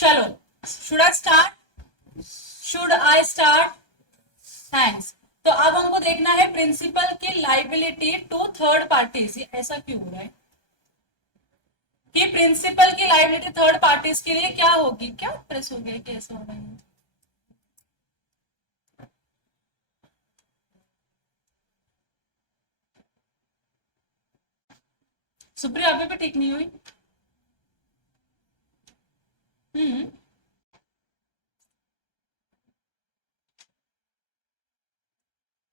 चलो, should I start? Thanks. तो अब हमको देखना है प्रिंसिपल की लाइबिलिटी टू थर्ड पार्टीज। ऐसा क्यों हो रहा है कि प्रिंसिपल की लाइबिलिटी थर्ड पार्टीज के लिए क्या होगी? क्या प्रेस हो गया, कैसे हो रहा है? सुप्रिया अभी भी ठीक नहीं हुई। Hmm.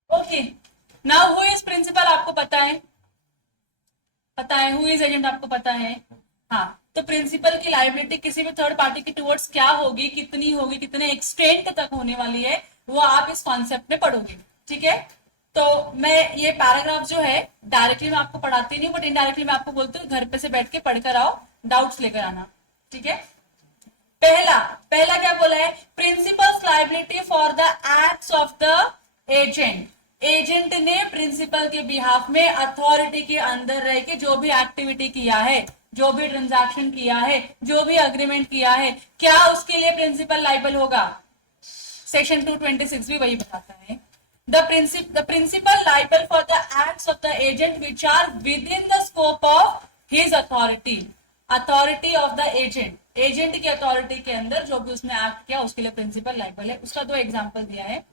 Okay, now who is principal आपको पता है? पता है हु इज एजेंट आपको पता है? हाँ, तो प्रिंसिपल की लाइबिलिटी किसी भी थर्ड पार्टी की टुवर्ड्स क्या होगी, कितनी होगी, कितने एक्सटेंट तक होने वाली है, वो आप इस कॉन्सेप्ट में पढ़ोगे। ठीक है, तो मैं ये पैराग्राफ जो है डायरेक्टली मैं आपको पढ़ाती नहीं, बट इनडायरेक्टली मैं आपको बोलती हूँ घर पे से बैठ के पढ़कर आओ, डाउट्स लेकर आना। ठीक है, पहला पहला क्या बोला है? Principles liability for the acts of the agent. Agent ने प्रिंसिपल के बिहाफ में अथॉरिटी के अंदर रह के जो भी एक्टिविटी किया है, जो भी ट्रांजैक्शन किया है, जो भी अग्रीमेंट किया है, क्या उसके लिए प्रिंसिपल लाइबल होगा? सेक्शन 226 भी वही बताता है। The principal liable for the acts of the agent which are within the scope of his authority. Authority of the agent. Agent की अथॉरिटी के अंदर जो भी उसने एक्ट किया उसके लिए प्रिंसिपल लाइबल है। उसका दो एग्जांपल दिया है।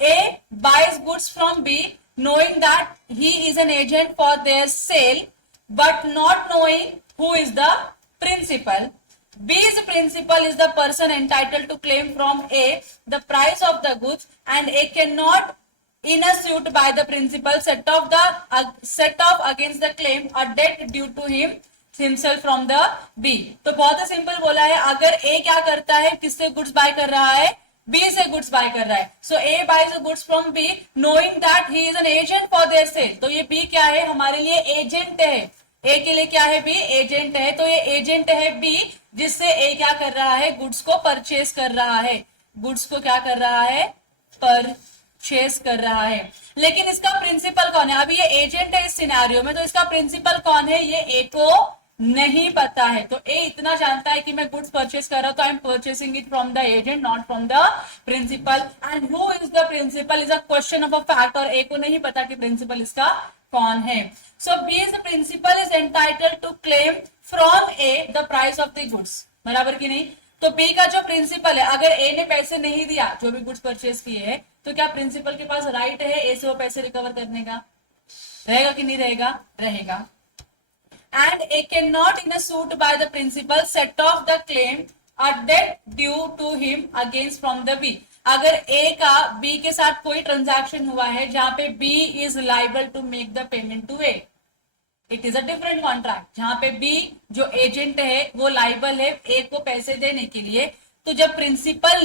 A buys goods from B knowing that he is an agent for their sale but not knowing who is the principal. B's principal is the person entitled to claim from A the price of the goods and A cannot in a suit by the principal set off against the claim a debt due to him himself from the B। तो बहुत ही simple बोला है, अगर A क्या करता है, किससे goods by कर रहा है? B से गुड्स बाय कर रहा है। So A buys goods from B knowing that he is an agent for their sale. तो ये B क्या है? हमारे लिए एजेंट है। A के लिए क्या है? B एजेंट है। तो ये एजेंट है B, जिससे A क्या कर रहा है? गुड्स को परचेस कर रहा है। गुड्स को क्या कर रहा है? परचेस कर रहा है। लेकिन इसका प्रिंसिपल कौन है? अभी ये एजेंट है इस सिनेरियो में, तो इसका प्रिंसिपल कौन है? ये A को नहीं पता है। तो ए इतना जानता है कि मैं गुड्स परचेस कर रहा हूं, तो I am purchasing it from the agent, not from the principal. And who is the principal is a question of a fact, और ए को नहीं पता कि प्रिंसिपल इसका कौन है। So B is principal is entitled to claim from A the price of the goods. बराबर की नहीं? तो बी का जो प्रिंसिपल है, अगर ए ने पैसे नहीं दिया जो भी गुड्स परचेस किए हैं, तो क्या प्रिंसिपल के पास राइट है ए से वो पैसे रिकवर करने का? रहेगा कि नहीं रहेगा? रहेगा। And A cannot in a suit by the principal set off the claim a debt due to him against from the B। अगर A का B के साथ कोई ट्रांजैक्शन हुआ है जहां पे B is liable to make the payment to A, it is a different contract. जहां पे B जो एजेंट है वो लाइबल है A को पैसे देने के लिए। तो जब प्रिंसिपल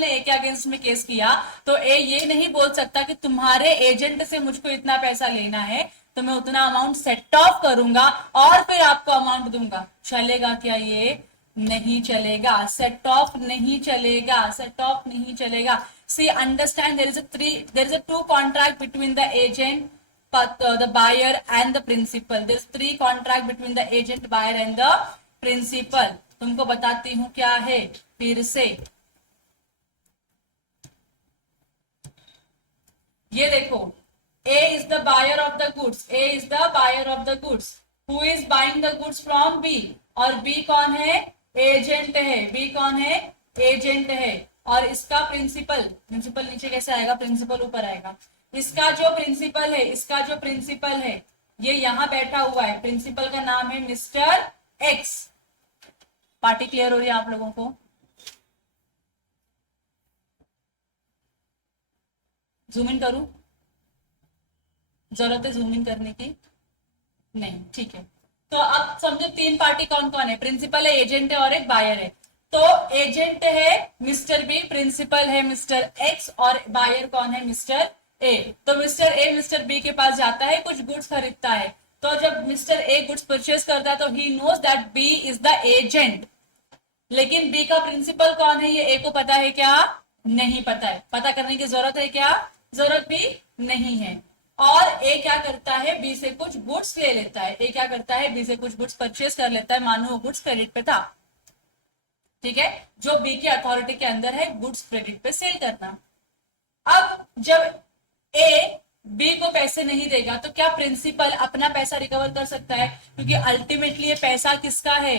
ने A के अगेंस्ट में केस किया, तो A ये नहीं बोल सकता कि तुम्हारे एजेंट से मुझको इतना पैसा लेना है, तो मैं उतना अमाउंट सेट ऑफ करूंगा और फिर आपको अमाउंट दूंगा। चलेगा क्या? ये नहीं चलेगा। सेट ऑफ नहीं चलेगा, सेट ऑफ नहीं चलेगा। See understand, there is a two contract between the agent, the buyer and the principal। There's three contract between the agent, buyer and the principal। तुमको बताती हूं क्या है फिर से। ये देखो, A is the buyer of the goods, A is the buyer of the goods। Who is buying the goods from B? और B कौन है? एजेंट है। B कौन है? एजेंट है। और इसका प्रिंसिपल नीचे कैसे आएगा? प्रिंसिपल ऊपर आएगा। इसका जो प्रिंसिपल है ये यहां बैठा हुआ है। प्रिंसिपल का नाम है मिस्टर एक्स। पार्टी क्लियर हो रही है आप लोगों को? जूम इन करूं? जरूरत है जूम इन करने की? नहीं, ठीक है। तो अब समझो तीन पार्टी कौन कौन है? प्रिंसिपल है, एजेंट है और एक बायर है। तो एजेंट है मिस्टर बी, प्रिंसिपल है मिस्टर एक्स, और बायर कौन है? Mister A. तो मिस्टर ए मिस्टर बी के पास जाता है, कुछ गुड्स खरीदता है। तो जब मिस्टर ए गुड्स परचेज करता है तो he knows that B is the agent. लेकिन बी का प्रिंसिपल कौन है ये ए को पता है क्या? नहीं पता है। पता करने की जरूरत है क्या? जरूरत भी नहीं है। और ए क्या करता है? बी से कुछ गुड्स ले लेता है। ए क्या करता है? बी से कुछ गुड्स परचेज कर लेता है, मानो वो गुड्स क्रेडिट पे था। ठीक है, जो बी की अथॉरिटी के अंदर है गुड्स क्रेडिट पे सेल करना। अब जब ए बी को पैसे नहीं देगा तो क्या प्रिंसिपल अपना पैसा रिकवर कर सकता है? क्योंकि अल्टीमेटली ये पैसा किसका है?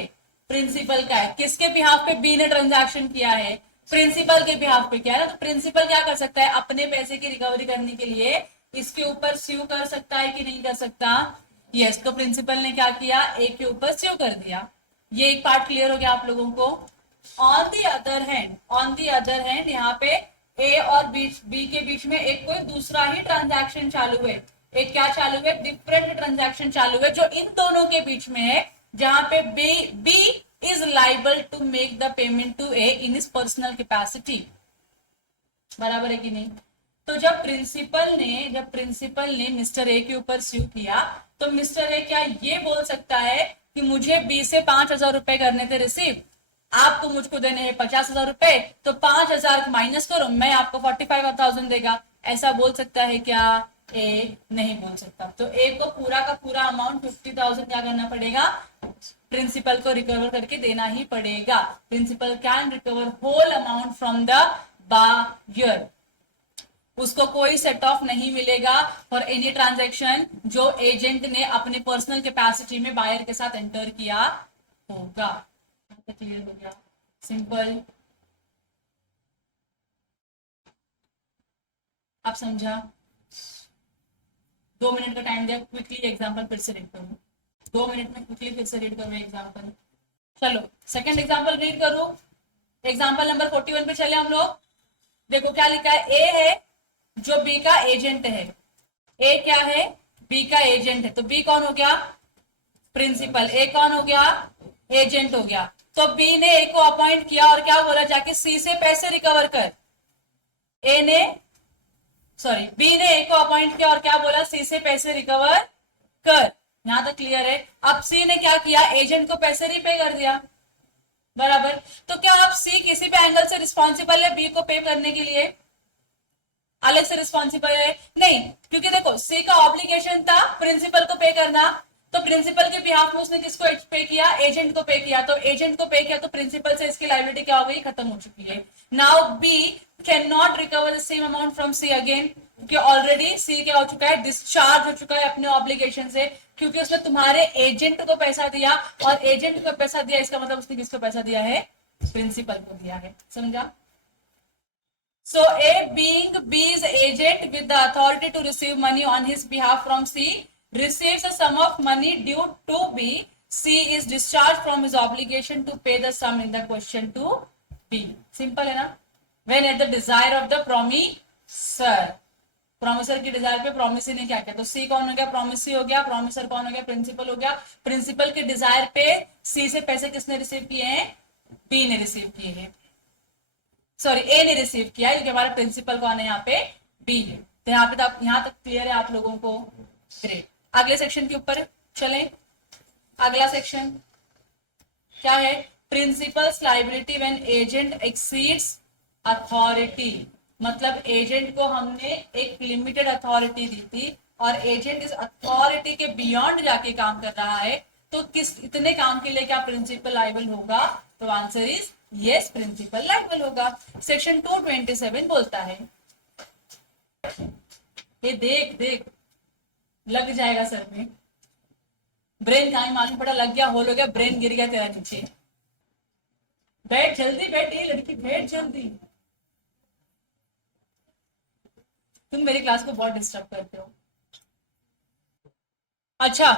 प्रिंसिपल का है। किसके बिहाफ पे बी ने ट्रांजैक्शन किया है? प्रिंसिपल के बिहाफ पे किया है ना। तो प्रिंसिपल क्या कर सकता है? अपने पैसे की रिकवरी करने के लिए इसके ऊपर स्यू कर सकता है कि नहीं कर सकता? यस, तो प्रिंसिपल ने क्या किया? ए के ऊपर स्यू कर दिया। ये एक पार्ट क्लियर हो गया आप लोगों को। ऑन दी अदर हैंड यहाँ पे ए और बी के बीच में एक कोई दूसरा ही ट्रांजैक्शन चालू है। एक क्या चालू है? डिफरेंट ट्रांजैक्शन चालू है जो इन दोनों के बीच में है, जहां पे B is liable to make the payment to A in his personal capacity. बराबर है कि नहीं? तो जब प्रिंसिपल ने मिस्टर ए के ऊपर स्यू किया तो मिस्टर ए क्या ये बोल सकता है कि मुझे बी से 5,000 रुपए करने थे रिसीव, आपको मुझको देने हैं 50,000 रुपए, तो 5,000 माइनस करो, मैं आपको 45,000 देगा। ऐसा बोल सकता है क्या? ए नहीं बोल सकता। तो ए को पूरा का पूरा अमाउंट 50,000 क्या करना पड़ेगा? प्रिंसिपल को रिकवर करके देना ही पड़ेगा। Principal can recover whole amount from the buyer. उसको कोई सेट ऑफ नहीं मिलेगा फॉर एनी ट्रांजैक्शन जो एजेंट ने अपने पर्सनल कैपेसिटी में बायर के साथ एंटर किया होगा। क्लियर हो गया? सिंपल। आप समझा? 2 मिनट का टाइम दिया, क्विकली एग्जांपल फिर से रीड करूं। 2 मिनट में क्विकली फिर से रीड करूं एग्जांपल। चलो सेकंड एग्जांपल रीड करूं। एग्जांपल नंबर 41 पे चले हम लोग। देखो क्या लिखा है? ए है जो बी का एजेंट है। ए क्या है? बी का एजेंट है। तो बी कौन हो गया? प्रिंसिपल। ए कौन हो गया? एजेंट हो गया। तो बी ने ए को अपॉइंट किया और क्या बोला? जाके सी से पैसे रिकवर कर। बी ने ए को अपॉइंट किया और क्या बोला? सी से पैसे रिकवर कर। यहां तक क्लियर है? अब सी ने क्या किया? एजेंट को पैसे रीपे कर दिया। बराबर। तो क्या अब सी किसी भी एंगल से रिस्पॉन्सिबल है बी को पे करने के लिए? अलग से रिस्पॉन्सिबल है? नहीं, क्योंकि देखो सी का ऑब्लिगेशन था प्रिंसिपल को पे करना, तो प्रिंसिपल के बिहाफ में उसने किसको पे किया? एजेंट को पे किया। तो एजेंट को पे किया तो प्रिंसिपल से इसकी लायबिलिटी क्या हो गई? खत्म हो चुकी है। Now B can not recover the same amount from C again, क्योंकि ऑलरेडी सी क्या हो चुका है? डिस्चार्ज हो चुका है अपने ऑब्लिगेशन से, क्योंकि उसने तुम्हारे एजेंट को पैसा दिया, और एजेंट को पैसा दिया इसका मतलब उसने किसको पैसा दिया है? प्रिंसिपल को दिया है। समझा? So A, being B's agent with the authority to receive money on his behalf from C, receives a sum of money due to B. C is discharged from his obligation to pay the sum in the question to B. Simple है ना? When at the desire of the promisor. Promisor की Dzire पे promisor ने क्या किया? तो सी कौन हो गया? प्रोमिसरी हो गया। प्रोमिसर कौन हो गया? प्रिंसिपल हो गया। प्रिंसिपल के डिजायर पे सी से पैसे किसने रिसीव किए हैं? बी ने रिसीव किए हैं। सॉरी, ए ने रिसीव किया, क्योंकि हमारा प्रिंसिपल कौन है? यहाँ पे बी है। तो यहाँ तक क्लियर है आप लोगों को? ग्रेट। अगले सेक्शन के ऊपर चलें। अगला सेक्शन क्या है? Principles liability when agent exceeds authority. मतलब एजेंट को हमने एक लिमिटेड अथॉरिटी दी थी और एजेंट इस अथॉरिटी के बियॉन्ड जाके काम कर रहा है, तो किस इतने काम के लिए क्या प्रिंसिपल लायबल होगा? तो answer is yes, principal liable होगा। सेक्शन 227 बोलता है, ये देख लग जाएगा सर में। ब्रेन कहाँ मालूम पड़ा? लग गया, होल हो गया, ब्रेन गिर गया तेरा नीचे। बैठ जल्दी, बैठ ये लड़की, बैठ जल्दी। तुम मेरी क्लास को बहुत डिस्टर्ब करते हो। अच्छा,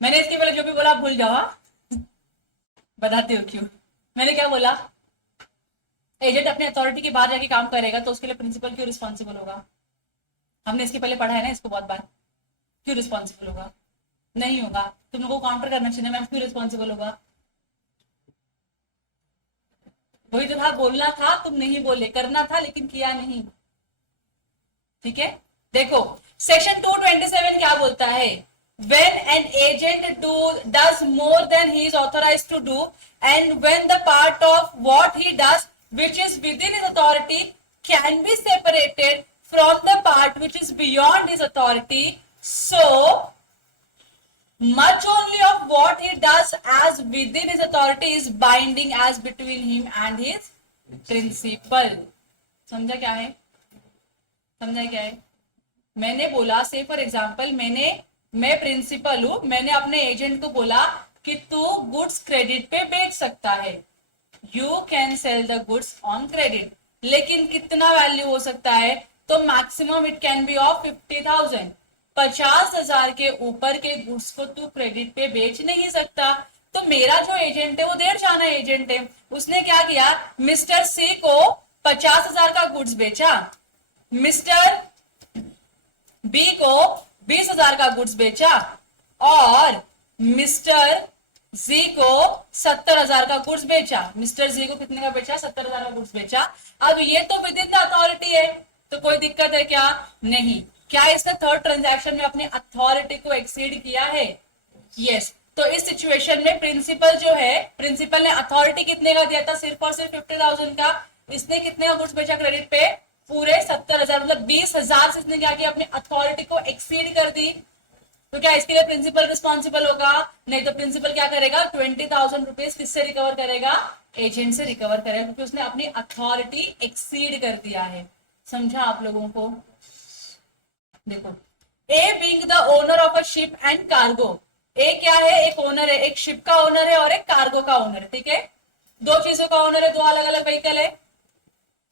मैंने इसके पहले जो भी बोला भूल जाओ। बताती हो क्यों? मैंने क्या बोला? एजेंट अपने अथॉरिटी के बाहर जाके काम करेगा तो उसके लिए प्रिंसिपल क्यों रिस्पॉन्सिबल होगा? हमने इसके पहले पढ़ा है ना इसको बहुत बार। क्यों रिस्पॉन्सिबल होगा? नहीं होगा। तुम लोगों को काउंटर करना चाहिए, मैम क्यों रिस्पॉन्सिबल होगा? वही तो था, बोलना था, तुम नहीं बोले, करना था लेकिन किया नहीं। ठीक है, देखो सेक्शन 227 क्या बोलता है? When an agent does more than he is authorized to do, and when the part of what he does which is within his authority can be separated from the part which is beyond his authority, so much only of what he does as within his authority is binding as between him and his principal. समझा क्या है? समझा क्या है? मैंने बोला से for example मैं प्रिंसिपल हूं, मैंने अपने एजेंट को बोला कि तू गुड्स क्रेडिट पे बेच सकता है, you can sell the goods on credit, लेकिन कितना वैल्यू हो सकता है? तो maximum it can B of 50,000, 50,000 के ऊपर के गुड्स को तू क्रेडिट पे बेच नहीं सकता। तो मेरा जो एजेंट है वो देर जाना एजेंट है, उसने क्या किया, मिस्टर सी को 50,000 का गुड्स बेचा, मिस्टर बी को 20,000 का गुड्स बेचा, और मिस्टर जी को 70,000 का गुड्स बेचा। मिस्टर जी को कितने का बेचा? 70,000 का गुड्स बेचा। अब ये तो विद इन द अथॉरिटी है, तो कोई दिक्कत है क्या? नहीं। क्या इसने थर्ड ट्रांजैक्शन में अपनी अथॉरिटी को एक्सीड किया है? यस। तो इस सिचुएशन में प्रिंसिपल जो है, प्रिंसिपल ने अथॉरिटी कितने का दिया था? सिर्फ और सिर्फ 50,000 का। इसने कितने का गुड्स बेचा क्रेडिट पे? पूरे 70,000, मतलब 20,000 से इसने क्या किया, अपनी अथॉरिटी को एक्सीड कर दी। तो क्या इसके लिए प्रिंसिपल रिस्पॉन्सिबल होगा? नहीं। तो प्रिंसिपल क्या करेगा? 20,000 रुपीज किससे रिकवर करेगा? एजेंट से रिकवर करेगा, क्योंकि उसने अपनी अथॉरिटी एक्सीड कर दिया है। समझा आप लोगों को? देखो, A being the owner of a ship and cargo, A क्या है? एक ओनर है, एक शिप का ओनर है और एक कार्गो का ओनर है, ठीक है? दो चीजों का ओनर है, दो अलग अलग व्हीकल है।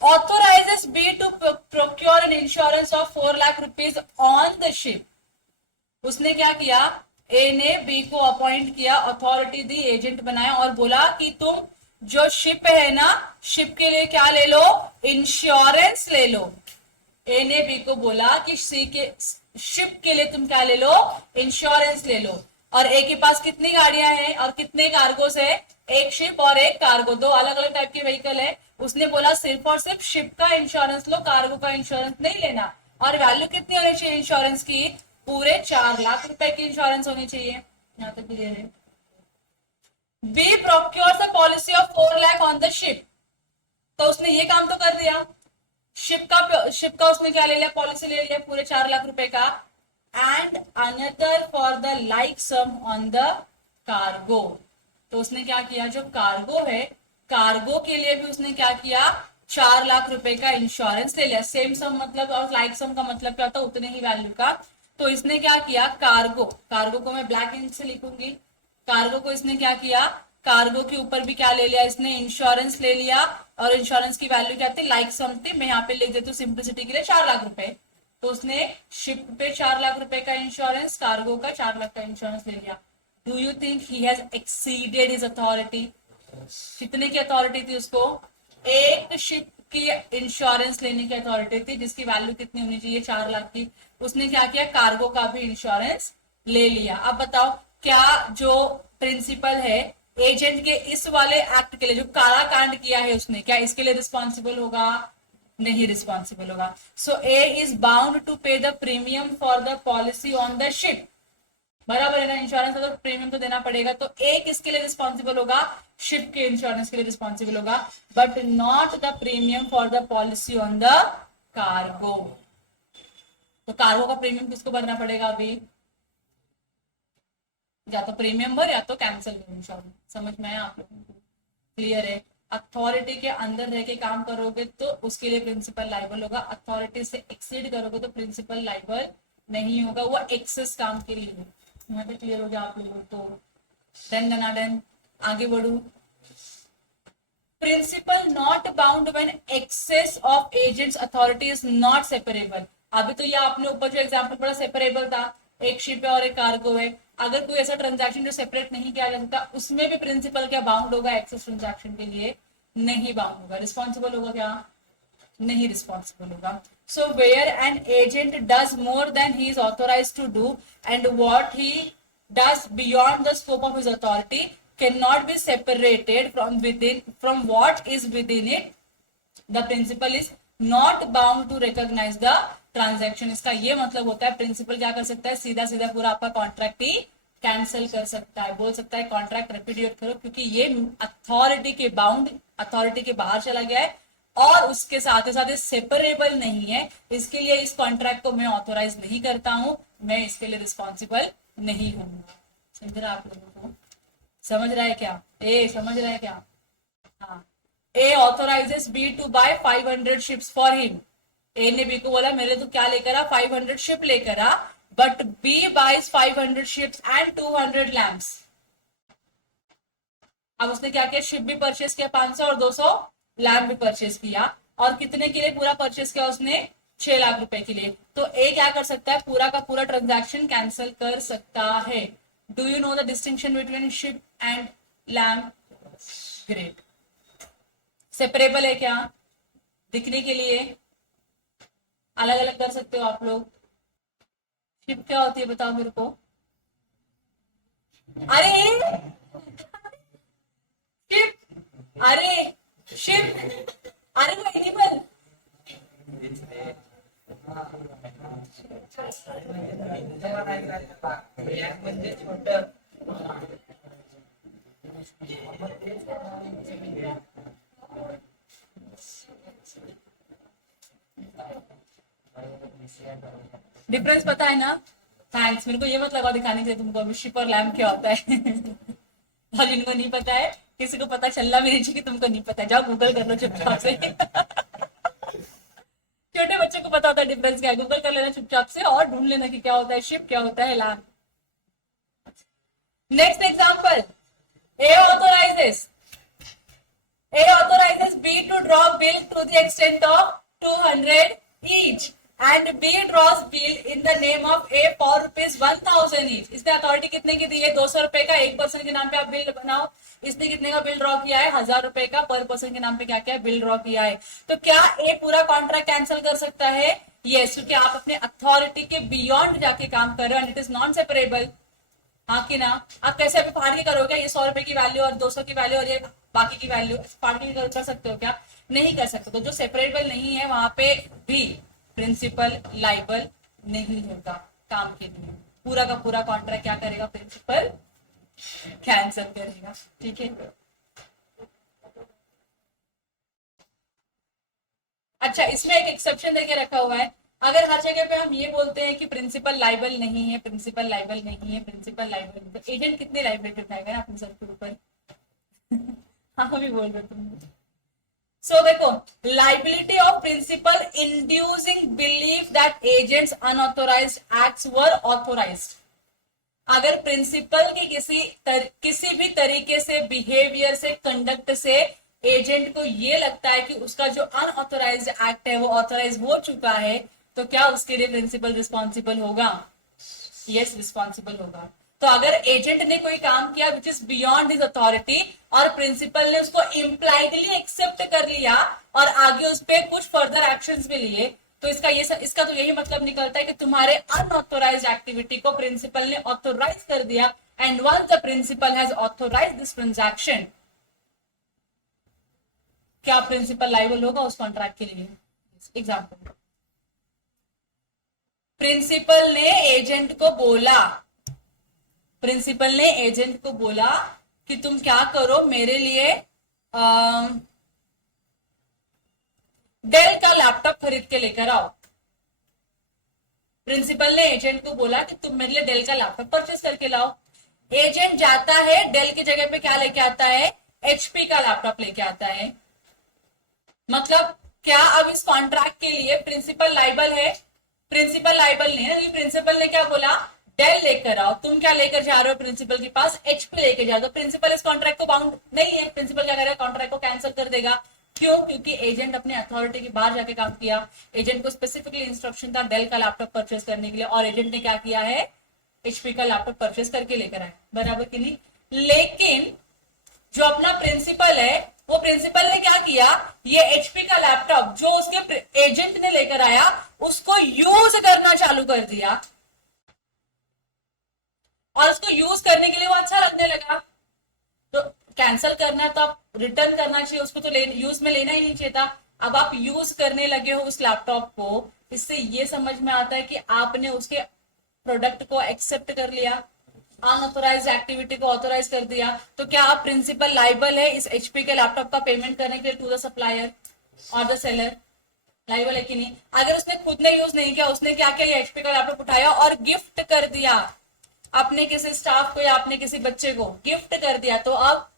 authorizes B to procure an insurance of 4 lakh rupees on the ship. उसने क्या किया? ए ने बी को अपॉइंट किया, अथॉरिटी दी, एजेंट बनाया और बोला कि तुम जो शिप है ना, शिप के लिए क्या ले लो? इंश्योरेंस ले लो। ए ने बी को बोला कि सी के शिप के लिए तुम क्या ले लो? इंश्योरेंस ले लो। और ए के पास कितनी गाड़ियां हैं और कितने कार्गोस है? एक शिप और एक कार्गो, दो अलग अलग टाइप के व्हीकल है। उसने बोला सिर्फ और सिर्फ शिप का इंश्योरेंस लो, कार्गो का इंश्योरेंस नहीं लेना। और वैल्यू कितनी होनी चाहिए इंश्योरेंस की? पूरे 4 लाख रुपए की इंश्योरेंस होनी चाहिए। यहाँ तक क्लियर है? B procures a policy of 4 lakh on the ship, तो उसने ये काम तो कर दिया। शिप का उसने क्या ले लिया? पॉलिसी ले लिया पूरे 4 लाख रुपए का। And another for the like some on the cargo, तो उसने क्या किया? जो कार्गो है, कार्गो के लिए भी उसने क्या किया? 4 लाख रुपए का इंश्योरेंस ले लिया। सेम सम मतलब और लाइक सम का मतलब क्या होता है? उतने ही वैल्यू का। तो इसने क्या किया? कार्गो, कार्गो को मैं ब्लैक इंक से लिखूंगी। कार्गो को इसने क्या किया? कार्गो के ऊपर भी क्या ले लिया इसने? इंश्योरेंस ले लिया। और इंश्योरेंस की वैल्यू क्या थी? लाइक सम थी। मैं यहाँ पे लिख देती हूँ सिंप्लिसिटी के लिए 4 लाख रुपए। तो उसने शिप पे 4 लाख रुपए का इंश्योरेंस, कार्गो का 4 लाख का इंश्योरेंस ले लिया। Do you think he has exceeded his authority? कितने की अथॉरिटी थी उसको? एक शिप की इंश्योरेंस लेने की अथॉरिटी थी, जिसकी वैल्यू कितनी होनी चाहिए? 4 लाख की। उसने क्या किया? कार्गो का भी इंश्योरेंस ले लिया। अब बताओ, क्या जो प्रिंसिपल है एजेंट के इस वाले एक्ट के लिए, जो काला कांड किया है उसने, क्या इसके लिए रिस्पॉन्सिबल होगा? नहीं रिस्पॉन्सिबल होगा। सो ए इज बाउंड टू पे the premium for the policy on the ship. बराबर है ना? इंश्योरेंस का तो प्रीमियम तो देना पड़ेगा। तो ए किसके लिए रिस्पॉन्सिबल होगा? शिप के इंश्योरेंस के लिए रिस्पॉन्सिबल होगा, but not the premium for the policy on the cargo. तो कार्गो का प्रीमियम किसको भरना पड़ेगा? अभी या तो प्रीमियम भर या तो कैंसिल कर इंश्योरेंस। समझ में आया आप लोगों को? क्लियर है? अथॉरिटी के अंदर रह के काम करोगे तो उसके लिए प्रिंसिपल लाइबल होगा, अथॉरिटी से एक्सीड करोगे तो प्रिंसिपल लाइबल नहीं होगा, वो एक्सेस काम के लिए है। यहाँ पे क्लियर हो गया आप लोगों को? देन दनादन आगे बढ़ू। Principal not bound when excess of agent's authority is not separable. अभी तो ये आपने ऊपर जो एग्जांपल पढ़ा सेपरेबल था, एक शिप है और एक कार्गो है। अगर कोई ऐसा ट्रांजैक्शन जो सेपरेट नहीं किया जा सकता, उसमें भी प्रिंसिपल क्या बाउंड होगा? एक्सेस ट्रांजैक्शन के लिए नहीं बाउंड होगा। रिस्पॉन्सिबल होगा क्या? नहीं रिस्पॉन्सिबल होगा। So where an agent does more than he is authorise to do and what he does beyond the scope of his authority can not be separated from what is within it, the principal is not bound to recognise the transaction. इसका ये मतलब होता है principal क्या कर सकता है? सीधा सीधा पूरा आपका कॉन्ट्रैक्ट ही कैंसिल कर सकता है, बोल सकता है कॉन्ट्रैक्ट रेपुडिएट करो, क्योंकि ये अथॉरिटी के बाउंड, अथॉरिटी के बाहर चला गया है और उसके साथ ही साथ सेपरेबल नहीं है। इसके लिए इस कॉन्ट्रैक्ट को मैं ऑथोराइज नहीं करता हूं, मैं इसके लिए रिस्पॉन्सिबल नहीं हूं। समझ रहा आप लोगों को? समझ रहा है क्या? ए समझ रहा है क्या? हाँ, A authorises B to buy 500 ships for him. A ने बी को बोला मेरे लिए तो क्या लेकर आ, 500 शिप लेकर आ, but B buys 500 ships and 200 lamps. अब उसने क्या किया, शिप भी परचेस किया 500 और 200 लैम्प भी परचेस किया, और कितने के लिए पूरा परचेस किया उसने, 6 लाख रुपए के लिए। तो ए क्या कर सकता है, पूरा का पूरा ट्रांजैक्शन कैंसिल कर सकता है। Do you know the distinction between ship and lamp? Great. Separable है क्या? दिखने के लिए अलग अलग कर सकते हो आप लोग। शिप क्या होती है बताओ मेरे को? अरे शिप, अरे शिप, अरे वो एनिमल। डिफरेंस पता है ना? थैंक्स, मेरे को ये मत लगाओ दिखाने के लिए तुमको अभी शिप और लैम्प क्या होता है। और जिनको नहीं पता है, किसी को पता चलना भी नहीं चाहिए कि तुमको नहीं पता है, जाओ गूगल कर लो चुपचाप से। छोटे बच्चे को पता होता है डिफरेंस क्या है, गूगल कर लेना चुपचाप से और ढूंढ लेना कि क्या होता है शिप, क्या होता है lamp. Next example, A authorizes B to draw bill to the extent of 200 each and B draws bill in the name of A for ₹1000 each। इसने अथॉरिटी कितने की दी है, 200 रुपए का, एक पर्सन के नाम पे आप बिल बनाओ। इसने कितने का बिल ड्रॉ किया है, 1000 रुपए का, पर पर्सन के नाम पे क्या क्या बिल ड्रॉ किया है। तो क्या ए पूरा कॉन्ट्रैक्ट कैंसिल कर सकता है? यस, क्योंकि आप अपने अथॉरिटी के बियॉन्ड जाके काम कर रहे हो and it is non separable. हाँ कि ना? आप कैसे अभी फाड़ के करोगे, ये 100 रुपए की वैल्यू और 200 की वैल्यू और ये बाकी की वैल्यू फाड़ के कर सकते हो क्या? नहीं कर सकते। तो जो सेपरेबल नहीं है वहां पे भी प्रिंसिपल लाइबल नहीं होगा काम के लिए। पूरा का पूरा कॉन्ट्रैक्ट क्या करेगा, प्रिंसिपल कैंसिल करेगा। ठीक है, अच्छा इसमें एक एक्सेप्शन देके रखा हुआ है, अगर हर जगह पे हम ये बोलते हैं कि प्रिंसिपल लाइबल नहीं है, प्रिंसिपल लाइबल नहीं है, प्रिंसिपल लाइबल नहीं, तो एजेंट कितने लाइबिलिटी उठाएगा ना अपने सर के ऊपर? हाँ अभी बोल रहे तुम। सो देखो, liability of principal inducing believe that agent's unauthorised acts were authorised. अगर प्रिंसिपल की किसी भी तरीके से बिहेवियर से, कंडक्ट से एजेंट को ये लगता है कि उसका जो अनऑथोराइज्ड एक्ट है वो ऑथोराइज हो चुका है, तो क्या उसके लिए प्रिंसिपल रिस्पॉन्सिबल होगा? यस, रिस्पॉन्सिबल होगा। तो अगर एजेंट ने कोई काम किया which is beyond his authority और प्रिंसिपल ने उसको इम्प्लाइडली एक्सेप्ट कर लिया और आगे उस पर कुछ फर्दर एक्शंस भी लिए, तो इसका तो यही मतलब निकलता है कि तुम्हारे अनऑथोराइज्ड एक्टिविटी को प्रिंसिपल ने ऑथोराइज कर दिया and once the principal has authorised this transaction, क्या प्रिंसिपल लायबल होगा उस कॉन्ट्रैक्ट के लिए? एग्जाम्पल, प्रिंसिपल ने एजेंट को बोला कि तुम क्या करो, मेरे लिए डेल का लैपटॉप खरीद के लेकर आओ। प्रिंसिपल ने एजेंट को बोला कि तुम मेरे लिए डेल का लैपटॉप परचेस करके लाओ। एजेंट जाता है, डेल की जगह पे क्या लेके आता है, एचपी का लैपटॉप लेके आता है। मतलब क्या अब इस कॉन्ट्रैक्ट के लिए प्रिंसिपल लाइबल है? प्रिंसिपल लाइबल नहीं है, प्रिंसिपल ने क्या बोला, डेल लेकर आओ। तुम क्या लेकर जा रहे हो प्रिंसिपल के पास, एचपी लेके जाओ। तो प्रिंसिपल इस कॉन्ट्रैक्ट को बाउंड नहीं है, प्रिंसिपल क्या करेगा, कॉन्ट्रैक्ट को कैंसिल कर देगा। क्यों? क्योंकि एजेंट अपने अथॉरिटी के बाहर जाके काम किया। एजेंट को स्पेसिफिकली इंस्ट्रक्शन था डेल का लैपटॉप परचेस करने के लिए और एजेंट ने क्या किया है, एचपी का लैपटॉप परचेस करके लेकर आए। बराबर कि नहीं? लेकिन जो अपना प्रिंसिपल है, वो प्रिंसिपल ने क्या किया, ये एचपी का लैपटॉप जो उसके एजेंट ने लेकर आया उसको यूज करना चालू कर दिया और उसको यूज करने के लिए वो अच्छा लगने लगा। तो कैंसिल करना है तो आप रिटर्न करना चाहिए उसको, तो यूज में लेना ही नहीं चाहिए था। अब आप यूज करने लगे हो उस लैपटॉप को, इससे ये समझ में आता है कि आपने उसके प्रोडक्ट को एक्सेप्ट कर लिया, अनऑथोराइज्ड एक्टिविटी को ऑथोराइज कर दिया। तो क्या आप प्रिंसिपल लाइबल है इस एचपी के लैपटॉप का पेमेंट करने के लिए टू द सप्लायर और द सेलर? लाइबल है कि नहीं? अगर उसने खुद ने यूज नहीं किया, उसने क्या किया, एचपी का लैपटॉप उठाया और गिफ्ट कर दिया। आपने किसी स्टाफ को या आपने किसी बच्चे को गिफ्ट कर दिया, तो अब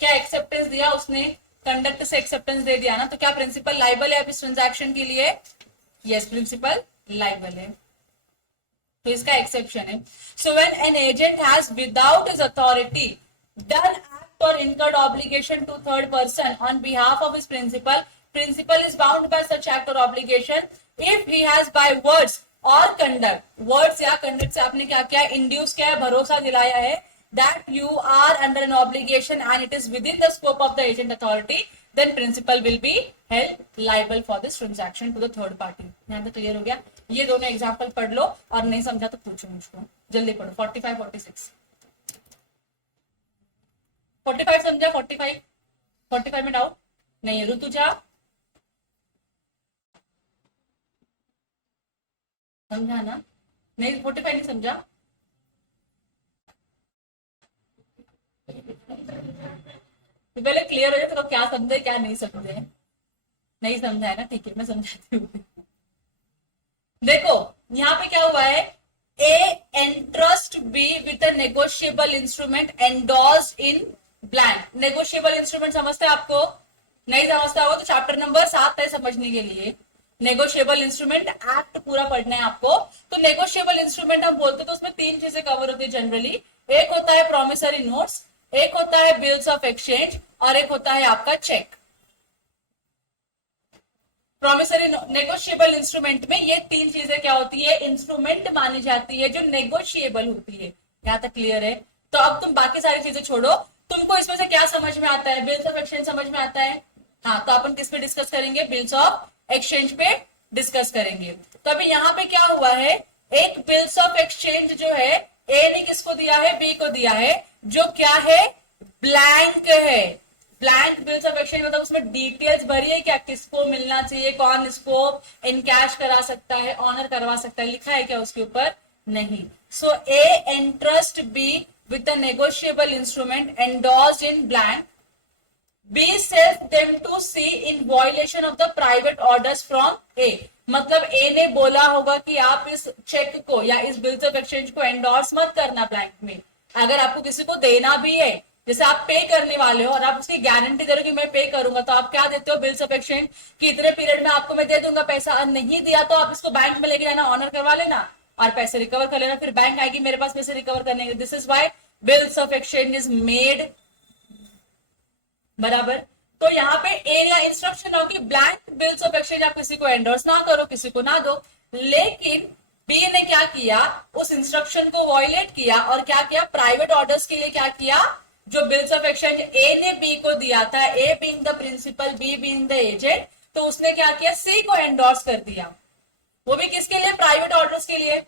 क्या एक्सेप्टेंस दिया उसने, कंडक्ट से एक्सेप्टेंस दे दिया ना, तो क्या प्रिंसिपल लाइबल है इस ट्रांजैक्शन के लिए? यस, प्रिंसिपल लाइबल है, तो इसका एक्सेप्शन है. So when an agent has without his authority done act or incurred obligation to third person on behalf of his principal, principal is bound by such act or obligation if he has by words or conduct, words या conduct से आपने क्या किया, induce किया है, भरोसा दिलाया है that you are under an obligation and it is within the scope of the agent authority, then principal will be held liable for this transaction to the third party. यहाँ पे क्लियर हो गया? ये दोनों एग्जांपल पढ़ लो और नहीं समझा तो पूछो मुझको, जल्दी पढ़ो. 45 46 45 समझा? 45 में डाउट नहीं है? ऋतुजा समझा ना? नहीं, 45 नहीं समझा? तो पहले क्लियर हो जाए तो क्या समझे क्या नहीं समझे. नहीं समझा है ना? ठीक है, मैं समझाती हूँ. देखो यहाँ पे क्या हुआ है, A entrust B with a negotiable instrument endorsed in blank. Negotiable instrument समझते हैं? आपको नहीं समझता होगा तो चैप्टर नंबर 7 है समझने के लिए. नेगोशिएबल इंस्ट्रूमेंट एक्ट पूरा पढ़ना है आपको. तो नेगोशिएबल इंस्ट्रूमेंट हम बोलते तो उसमें 3 चीजें कवर होती है जनरली. एक होता है प्रोमिसरी नोट्स, एक होता है बिल्स ऑफ एक्सचेंज और एक होता है आपका चेक. प्रोमिसरी नेगोशिएबल इंस्ट्रूमेंट में ये 3 चीजें क्या होती है, इंस्ट्रूमेंट मानी जाती है जो नेगोशिएबल होती है. यहां तक क्लियर है? तो अब तुम बाकी सारी चीजें छोड़ो, तुमको इसमें से क्या समझ में आता है? बिल्स ऑफ एक्सचेंज समझ में आता है? हाँ, तो अपन किस पे डिस्कस करेंगे? बिल्स ऑफ एक्सचेंज पे डिस्कस करेंगे. तो अभी यहाँ पे क्या हुआ है, एक बिल्स ऑफ एक्सचेंज जो है ए ने किसको दिया है, बी को दिया है, जो क्या है, ब्लैंक है. ब्लैंक बिल्स ऑफ एक्सचेंज मतलब उसमें डिटेल्स भरी है क्या, किसको मिलना चाहिए, कौन इसको इनकैश करा सकता है, ऑनर करवा सकता है, लिखा है क्या उसके ऊपर? नहीं. So A entrust B with a negotiable instrument endorsed in blank. B says them to C in violation of the private orders from A. मतलब A ने बोला होगा कि आप इस चेक को या इस बिल्स ऑफ एक्सचेंज को एंडोर्स मत करना ब्लैंक में. अगर आपको किसी को देना भी है, जैसे आप पे करने वाले हो और आप उसकी गारंटी दे रहे हो कि मैं पे करूंगा, तो आप क्या देते हो, बिल्स ऑफ एक्सचेंज कि इतने पीरियड में आपको मैं दे दूंगा पैसा. और नहीं दिया तो आप इसको बैंक में लेके जाना, ऑनर करवा लेना और पैसे रिकवर कर लेना. फिर बैंक आएगी मेरे पास पैसे रिकवर करने के. This is why bills of exchange is made. बराबर. तो यहाँ पे एरिया इंस्ट्रक्शन होगी ब्लैंक बिल्स ऑफ एक्सचेंज आप किसी को एंडोर्स ना करो, किसी को ना दो. लेकिन बी ने क्या किया, उस इंस्ट्रक्शन को वॉयलेट किया और क्या किया, प्राइवेट ऑर्डर्स के लिए क्या किया, जो बिल्स ऑफ एक्सचेंज ए ने बी को दिया था, A being the principal, B being the agent, तो उसने क्या किया, सी को एंडोर्स कर दिया. वो भी किसके लिए, प्राइवेट ऑर्डर्स के लिए.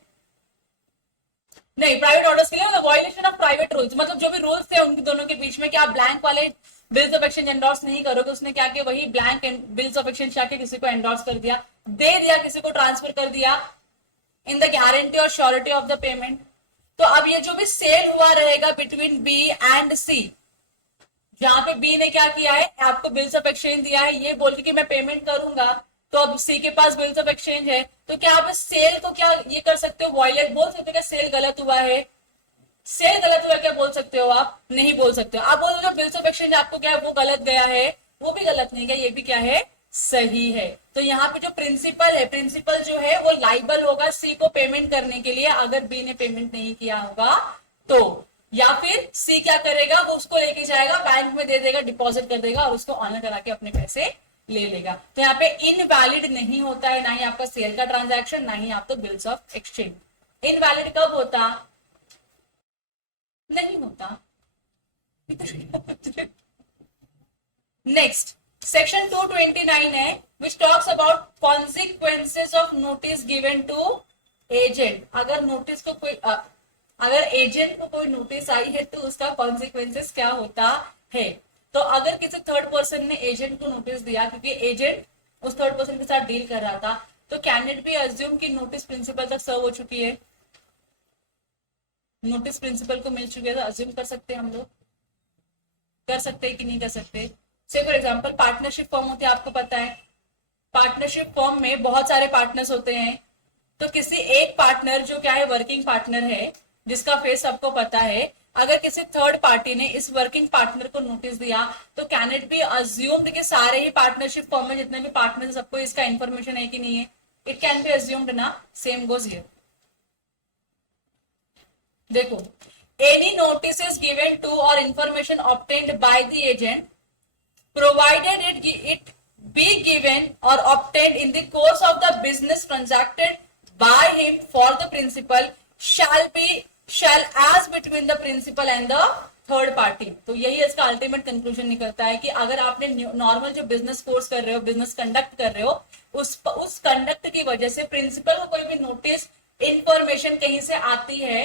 नहीं, प्राइवेट ऑर्डर्स के लिए मतलब वॉयलेशन ऑफ प्राइवेट रूल्स, मतलब जो भी रूल्स थे उनके दोनों के बीच में, क्या आप ब्लैंक वाले बिल्स ऑफ एक्सचेंज एंडोर्स नहीं करोगे. उसने क्या किया, वही ब्लैंक बिल्स ऑफ एक्सचेंज जाके किसी को एंडोर्स कर दिया, दे दिया, किसी को ट्रांसफर कर दिया इन द गारंटी और श्योरिटी ऑफ द पेमेंट. तो अब ये जो भी सेल हुआ रहेगा बिटवीन बी एंड सी, जहां पे बी ने क्या किया है, आपको बिल्स ऑफ एक्सचेंज दिया है ये बोल के मैं पेमेंट करूंगा, तो अब सी के पास बिल्स ऑफ एक्सचेंज है, तो क्या आप इस सेल को क्या ये कर सकते हो, वॉयलेट बोल सकते हो क्या, सेल गलत हुआ है, सेल गलत हुआ क्या बोल सकते हो आप, नहीं बोल सकते हो. आप बोल रहे हो बिल्स ऑफ एक्सचेंज आपको क्या है वो गलत गया है, वो भी गलत नहीं गया, ये भी क्या है, सही है. तो यहाँ पे जो प्रिंसिपल है, प्रिंसिपल जो है वो लाइबल होगा सी को पेमेंट करने के लिए अगर बी ने पेमेंट नहीं किया होगा तो. या फिर सी क्या करेगा, वो उसको लेके जाएगा बैंक में दे देगा, डिपॉजिट कर देगा और उसको ऑनर करा के अपने पैसे ले लेगा. तो यहाँ पे इनवैलिड नहीं होता है ना ही आपका सेल का ट्रांजैक्शन, ना ही आपका बिल्स ऑफ एक्सचेंज. इनवैलिड कब होता, नहीं होता. नेक्स्ट सेक्शन 229 है which talks about consequences of notice given to agent. अगर नोटिस को कोई अगर एजेंट को कोई नोटिस आई है तो उसका कॉन्सिक्वेंसेस क्या होता है. तो अगर किसी थर्ड पर्सन ने एजेंट को नोटिस दिया, क्योंकि एजेंट उस थर्ड पर्सन के साथ डील कर रहा था, तो कैन इट बी अज्यूम कि नोटिस प्रिंसिपल तक सर्व हो चुकी है, नोटिस प्रिंसिपल को मिल चुकी है, तो अज्यूम कर सकते हैं हम लोग, कर सकते हैं कि नहीं कर सकते. से फॉर एग्जांपल पार्टनरशिप फॉर्म होती है, आपको पता है पार्टनरशिप फॉर्म में बहुत सारे पार्टनर्स होते हैं. तो किसी एक पार्टनर जो क्या है वर्किंग पार्टनर है, जिसका फेस सबको पता है, अगर किसी थर्ड पार्टी ने इस वर्किंग पार्टनर को नोटिस दिया तो कैन इट बी अज्यूम्ड कि सारे ही पार्टनरशिप फॉर्म में जितने भी पार्टनर सबको इसका इंफॉर्मेशन है कि नहीं है? इट कैन बी अज्यूम्ड ना, सेम गोज हियर। देखो, any notice is given to or information obtained by the agent provided it be given or obtained in the course of the business transacted by him for the principal shall as between the principal and the third party। तो यही इसका ultimate conclusion निकलता है कि अगर आपने normal जो business course कर रहे हो, बिजनेस कंडक्ट कर रहे हो, उस कंडक्ट की वजह से प्रिंसिपल को कोई भी नोटिस इंफॉर्मेशन कहीं से आती है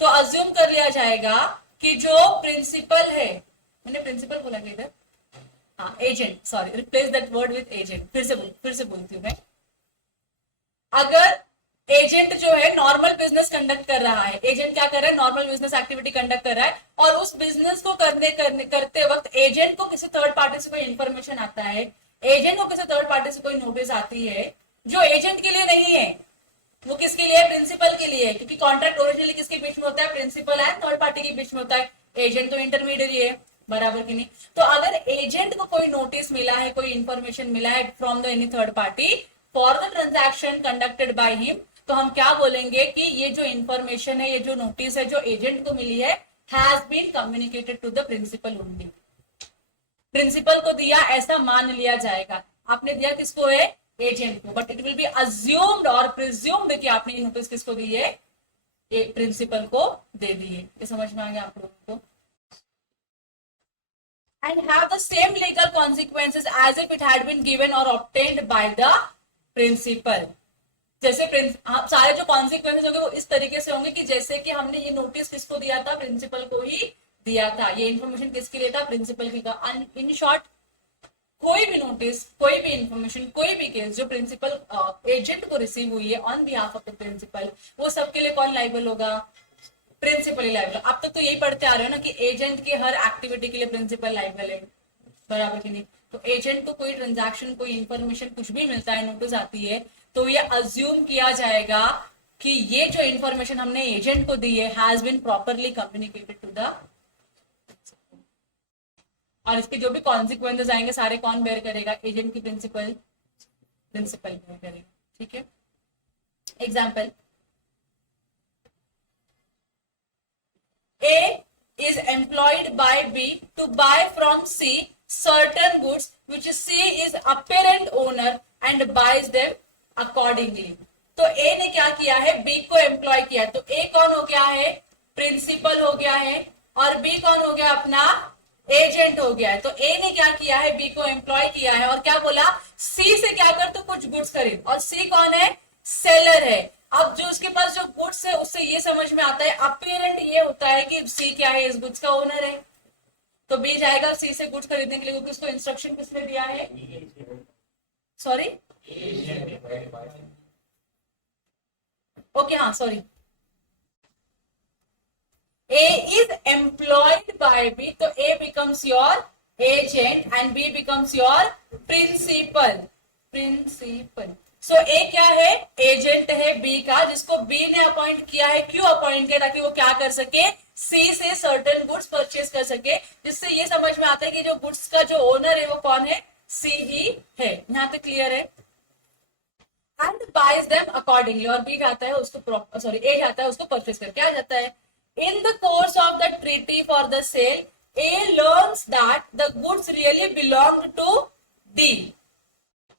तो अज्यूम कर लिया जाएगा कि जो प्रिंसिपल है, मैंने प्रिंसिपल बोला कि इधर, हाँ agent, sorry replace that word with agent, फिर से बोलती हूँ मैं। अगर एजेंट जो है नॉर्मल बिजनेस कंडक्ट कर रहा है, एजेंट क्या कर रहा है, नॉर्मल बिजनेस एक्टिविटी कंडक्ट कर रहा है, और उस बिजनेस को करते वक्त एजेंट को किसी थर्ड पार्टी से कोई इंफॉर्मेशन आता है, एजेंट को किसी थर्ड पार्टी से कोई नोटिस आती है जो एजेंट के लिए नहीं है, वो किसके लिए है, प्रिंसिपल के लिए, क्योंकि कॉन्ट्रैक्ट ओरिजिनली किसके बीच में होता है, प्रिंसिपल एंड थर्ड पार्टी के बीच में होता है, एजेंट तो इंटरमीडिएट है, बराबर की नहीं। तो अगर एजेंट को कोई नोटिस मिला है, कोई इंफॉर्मेशन मिला है from the any third party for the transaction conducted by him, तो हम क्या बोलेंगे कि ये जो इंफॉर्मेशन है, ये जो नोटिस है जो एजेंट को मिली है, has been communicated to the principal only. Principal को दिया ऐसा मान लिया जाएगा, आपने दिया किसको है, एजेंट को, but it will be assumed और प्रिज्यूम्ड कि आपने नोटिस किसको दी है, प्रिंसिपल को दे दी है। ये समझ में आ गया आप लोगों को? And have the same legal consequences as if it had been given or obtained by the principal। जैसे सारे जो कॉन्सिक्वेंसेस होंगे वो इस तरीके से होंगे कि जैसे कि हमने ये नोटिस किसको दिया था, प्रिंसिपल को ही दिया था, ये इन्फॉर्मेशन किसके लिए था, प्रिंसिपल की था। इन शॉर्ट, कोई भी नोटिस, कोई भी इंफॉर्मेशन, कोई भी केस जो प्रिंसिपल एजेंट को रिसीव हुई है on behalf of the principal, वो सबके लिए कौन लाइबल होगा, प्रिंसिपल ही लाइबल। अब तक तो यही पढ़ते आ रहे हो ना कि एजेंट के हर एक्टिविटी के लिए प्रिंसिपल लाइबल है, बराबर की नहीं। तो एजेंट को कोई ट्रांजैक्शन, कोई इंफॉर्मेशन कुछ भी मिलता है, नोटिस आती है, तो ये अज्यूम किया जाएगा कि ये जो इंफॉर्मेशन हमने एजेंट को दी है has been properly communicated to the, और इसके जो भी कॉन्सिक्वेंसेस आएंगे सारे कौन बेयर करेगा, एजेंट की प्रिंसिपल बेयर करेगा। ठीक है, example, A is employed by B to buy from C certain goods which C is apparent owner and buys them accordingly। तो A ने क्या किया है, B को एम्प्लॉय किया है, तो A कौन हो गया है, प्रिंसिपल हो गया है, और B कौन हो गया, अपना एजेंट हो गया है। तो A ने क्या किया है, B को एम्प्लॉय किया है और क्या बोला, C से क्या कर, तो कुछ गुड्स खरीद, और C कौन है, सेलर है। अब जो उसके पास जो गुड्स है उससे ये समझ में आता है, अपीरेंट ये होता है कि सी क्या है, इस गुड्स का ओनर है, तो बी जाएगा सी से गुड्स खरीदने के लिए, क्योंकि उसको इंस्ट्रक्शन किसने दिया है, सॉरी, ओके हाँ sorry, A is employed by B, तो A becomes your agent and B becomes your principal। सो ए क्या है, एजेंट है बी का, जिसको बी ने अपॉइंट किया है, क्यों अपॉइंट किया, ताकि वो क्या कर सके, सी से सर्टेन गुड्स परचेज कर सके, जिससे ये समझ में आता है कि जो गुड्स का जो ओनर है वो कौन है, सी ही है। यहां तक क्लियर है? एंड बाइज देम अकॉर्डिंगली, और बी जाता है उसको, सॉरी ए जाता है उसको परचेज करके आ जाता है। In the course of the treaty for the sale, A learns that the goods really belong to D.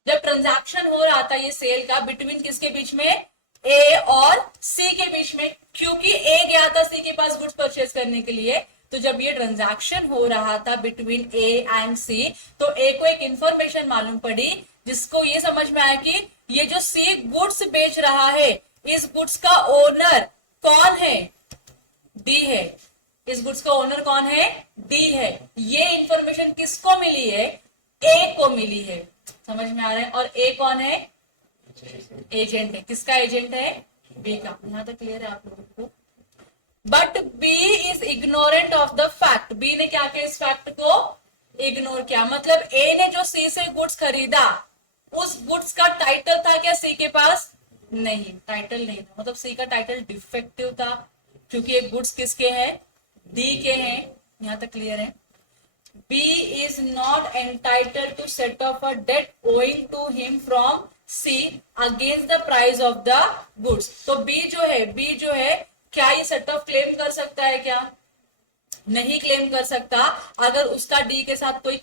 जब ट्रांजैक्शन हो रहा था ये सेल का, बिटवीन किसके बीच में, ए और सी के बीच में, क्योंकि ए गया था सी के पास गुड्स परचेज करने के लिए, तो जब ये ट्रांजैक्शन हो रहा था बिटवीन ए एंड सी, तो ए को एक इंफॉर्मेशन मालूम पड़ी, जिसको ये समझ में आया कि ये जो सी गुड्स बेच रहा है, इस गुड्स का ओनर कौन है, डी है। इस गुड्स का ओनर कौन है, डी है। ये इंफॉर्मेशन किसको मिली है, ए को मिली है। समझ में आ रहा है? और ए कौन है, एजेंट है। किसका एजेंट है, बी का। यहां तक क्लियर है आप लोगों को? But B is ignorant of the fact, B ने क्या किया, इस फैक्ट को इग्नोर किया। मतलब ए ने जो सी से गुड्स खरीदा, उस गुड्स का टाइटल था क्या सी के पास, नहीं, टाइटल नहीं था, मतलब सी का टाइटल डिफेक्टिव था, क्योंकि ये गुड्स किसके हैं, डी के हैं, यहां तक क्लियर है। B is not entitled to set off a debt owing to him from C against the price of the goods। तो B जो है क्या ये सेट ऑफ क्लेम कर सकता है क्या, नहीं क्लेम कर सकता अगर उसका डी के साथ कोई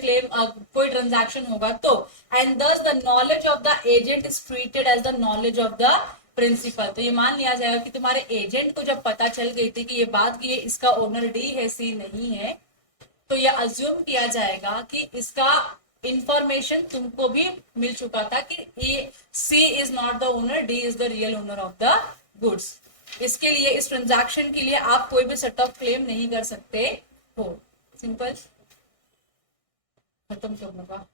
ट्रांजैक्शन होगा तो। And thus the knowledge of the agent is treated as the knowledge of the principal. तो ये मान लिया जाएगा कि तुम्हारे एजेंट को जब पता चल गई थी कि ये बात कि ये इसका ओनर डी है सी नहीं है, तो ये अज्यूम किया जाएगा कि इसका इंफॉर्मेशन तुमको भी मिल चुका था कि ये C is not the owner, D is the real owner of the goods. इसके लिए इस ट्रांजैक्शन के लिए आप कोई भी सेट ऑफ क्लेम नहीं कर सकते हो। सिंपल, खत्म करने का।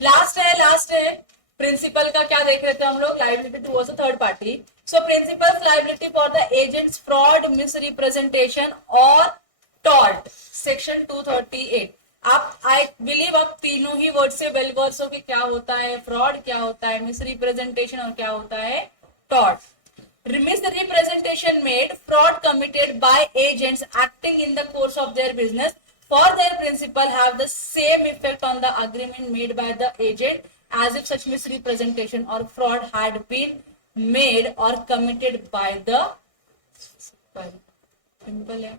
लास्ट है प्रिंसिपल का। क्या देख रहे थे हम लोग, liability towards third party. So principles liability for the agents fraud, miss representation और टॉर्ट, सेक्शन 238। आप आई बिलीव आप तीनों ही वर्ड से वेल वर्स हो कि क्या होता है फ्रॉड, क्या होता है मिस रिप्रेजेंटेशन और क्या होता है tort. Misrepresentation made, fraud committed by agents acting in the course of their business for their principal have the same effect on the agreement made by the agent as if such misrepresentation or fraud had been made or committed by the simple है,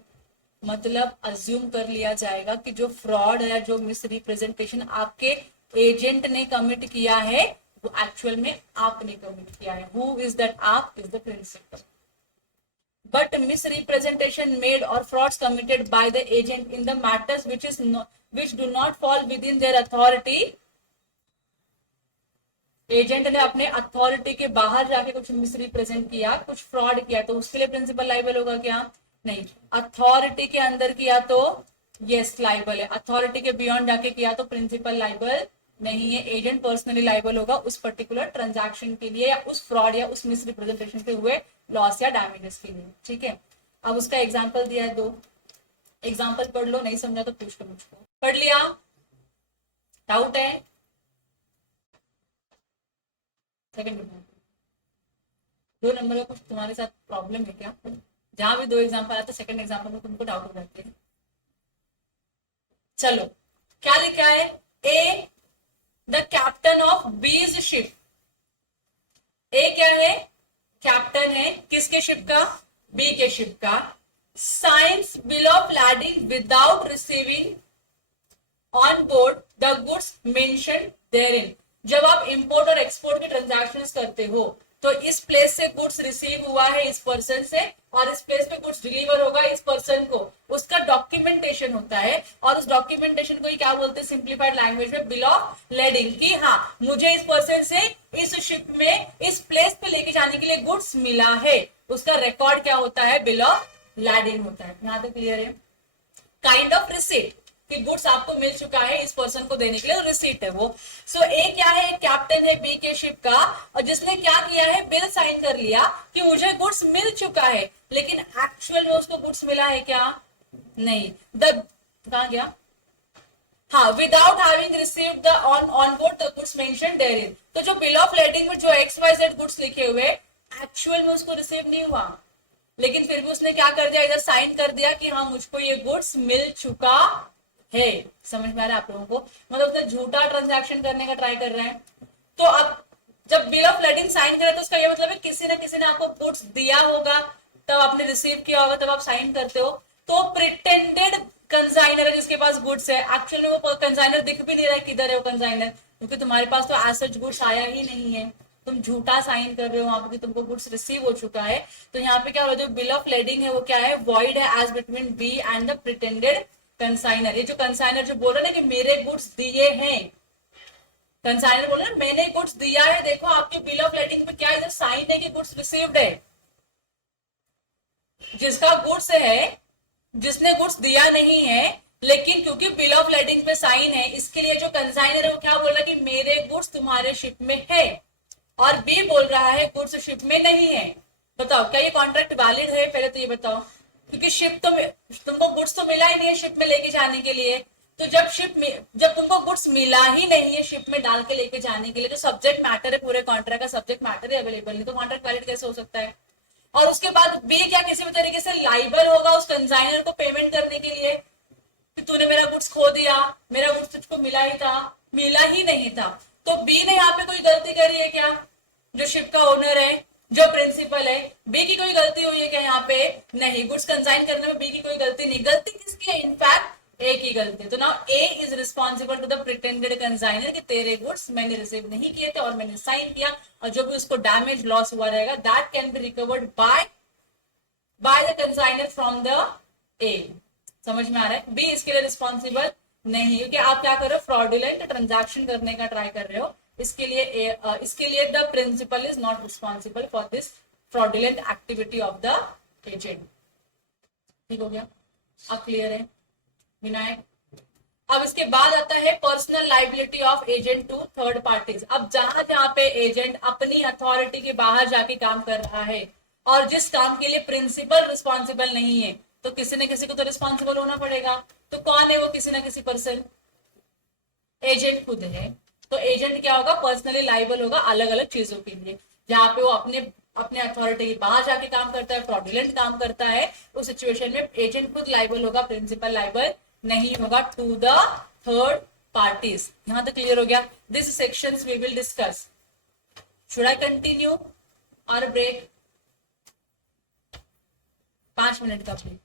मतलब assume कर लिया जाएगा कि जो fraud है, जो misrepresentation आपके एजेंट ने कमिट किया है वो एक्चुअल में आपने कमिट किया है। हु इज दैट, आप is the principal. But misrepresentation made or frauds committed by the agent in the matters which do not fall within their authority, agent ने अपने अथॉरिटी के बाहर जाके कुछ मिसरिप्रेजेंट किया, कुछ फ्रॉड किया, तो उसके लिए प्रिंसिपल लाइबल होगा क्या, नहीं। अथॉरिटी के अंदर किया तो यस लाइबल है, अथॉरिटी के बियॉन्ड जाके किया तो प्रिंसिपल लाइबल नहीं है। एजेंट पर्सनली लाइबल होगा उस पर्टिकुलर ट्रांजैक्शन के लिए या उस फ्रॉड या उस मिसरिप्रेजेंटेशन से हुए लॉस या डैमेजेस के लिए। ठीक है, अब उसका एग्जांपल दिया है, 2 एग्जांपल पढ़ लो, नहीं समझा तो पूछ लो मुझको। पढ़ लिया, डाउट है? सेकंड नंबर, 2 नंबर का कुछ तुम्हारे साथ प्रॉब्लम है क्या? जहां भी 2 एग्जांपल आते सेकंड एग्जांपल में तुमको डाउट हो जाते हैं। चलो क्या लिखा है, ए द कैप्टन ऑफ बीज शिप। ए क्या है, कैप्टन है, किसके शिप का, बी के शिप का। Science bill of lading without receiving on board the goods mentioned therein. जब आप इंपोर्ट और एक्सपोर्ट के ट्रांजैक्शंस करते हो तो इस प्लेस से गुड्स रिसीव हुआ है इस पर्सन से और इस प्लेस पे गुड्स डिलीवर होगा इस पर्सन को, उसका डॉक्यूमेंटेशन होता है और उस डॉक्यूमेंटेशन को ही क्या बोलते हैं सिंप्लीफाइड लैंग्वेज में, बिल ऑफ लेडिंग, कि हाँ मुझे इस पर्सन से इस शिप में इस प्लेस पे लेके जाने के लिए गुड्स मिला है, उसका रिकॉर्ड क्या होता है, बिल ऑफ लैडिंग होता है। यहां तक क्लियर है? काइंड ऑफ रिसीट कि गुड्स आपको मिल चुका है इस पर्सन को देने के लिए, रिसीट है वो। सो ए क्या है, एक कैप्टन है बी के शिप का और जिसने क्या किया है, बिल साइन कर लिया कि मुझे गुड्स मिल चुका है, लेकिन एक्चुअल में उसको गुड्स मिला है क्या, नहीं। कहां गया, हाँ, without having received the on board the goods mentioned therein. तो जो बिल ऑफ लेडिंग में जो XYZ गुड्स लिखे हुए एक्चुअल में उसको रिसीव नहीं हुआ, लेकिन फिर भी उसने क्या कर दिया, इधर साइन कर दिया कि हाँ मुझको ये गुड्स मिल चुका है। समझ में आ रहा है आप लोगों को? मतलब उसने झूठा ट्रांजैक्शन करने का ट्राई कर रहे हैं। तो अब जब बिल ऑफ लेडिंग साइन करे तो उसका ये मतलब है किसी ना किसी ने आपको गुड्स दिया होगा, तब आपने रिसीव किया होगा, तब आप साइन करते हो। तो प्रिटेंडेड कंसाइनर है जिसके पास गुड्स है, एक्चुअली वो कंसाइनर दिख भी नहीं रहा है किधर है वो कंसाइनर, क्योंकि तुम्हारे पास तो एज सच गुड्स आया ही नहीं है, तुम झूठा साइन कर रहे हो वहां पे कि तुमको गुड्स रिसीव हो चुका है। तो यहाँ पे क्या हो रहा है, जो बिल ऑफ लेडिंग है वो क्या है, वॉइड है as between B and the pretended consignor. ये जो कंसाइनर जो बोल रहे हैं कि मेरे गुड्स दिए हैं, कंसाइनर बोल रहे हैं मैंने गुड्स दिया है, देखो आपके बिल ऑफ लेडिंग पे क्या इधर साइन है कि गुड्स रिसीव्ड है। जिसका गुड्स है, जिसने गुड्स दिया नहीं है, लेकिन क्योंकि बिल ऑफ लेडिंग पे साइन है, इसके लिए जो कंसाइनर है वो क्या बोल रहा है कि मेरे गुड्स तुम्हारे शिप में है, और बी बोल रहा है गुड्स शिप में नहीं है। बताओ क्या ये कॉन्ट्रैक्ट वैलिड है? पहले तो ये बताओ, क्योंकि शिप तो तुमको गुड्स तो मिला ही नहीं है शिप में लेके जाने के लिए। तो जब तुमको गुड्स मिला ही नहीं है शिप में डाल के लेके जाने के लिए, जो सब्जेक्ट मैटर है पूरे कॉन्ट्रैक्ट का सब्जेक्ट मैटर है अवेलेबल नहीं, तो कॉन्ट्रैक्ट वैलिड कैसे हो सकता है? और उसके बाद बी क्या किसी भी तरीके से लाइबल होगा उस कंसाइनर को पेमेंट करने के लिए कि तूने मेरा गुड्स खो दिया, मेरा गुड्स तुझको मिला ही था, मिला ही नहीं था। तो बी ने यहाँ पे कोई गलती करी है क्या? जो शिप का ओनर है, जो प्रिंसिपल है, बी की कोई गलती हुई है क्या यहाँ पे? नहीं। गुड्स कंसाइन करने में बी की कोई गलती नहीं। गलती किसकी है? इनफैक्ट ए की गलती। तो now A is responsible to the pretended consignor कि तेरे गुड्स मैंने रिसीव नहीं किए थे और मैंने साइन किया, और जो भी उसको डैमेज लॉस हुआ रहेगा that can be recovered by the consignor from the A. समझ में आ रहा है? बी इसके लिए रिस्पॉन्सिबल नहीं, क्योंकि आप क्या कर रहे हो? फ्रॉडुलेंट ट्रांजैक्शन करने का ट्राई कर रहे हो। इसके लिए the principal is not responsible for this fraudulent activity of the agent. ठीक हो गया? अब क्लियर है विनायक? अब इसके बाद आता है personal liability of agent to third parties. अब जहां जहां पे एजेंट अपनी अथॉरिटी के बाहर जाके काम कर रहा है और जिस काम के लिए प्रिंसिपल रिस्पॉन्सिबल नहीं है, तो किसी न किसी को तो रिस्पॉन्सिबल होना पड़ेगा। तो कौन है वो किसी न किसी पर्सन? एजेंट खुद है। तो एजेंट क्या होगा? पर्सनली लाइबल होगा अलग अलग चीजों के लिए। जहां पे वो अपने अथॉरिटी के बाहर जाके काम करता है, फ्रॉडुलेंट काम करता है, उस सिचुएशन में एजेंट खुद लाइबल होगा, प्रिंसिपल लाइबल नहीं होगा टू द थर्ड पार्टीज। यहां तक क्लियर हो गया? This sections we will discuss. Should I continue और ब्रेक? 5 मिनट का ब्रेक।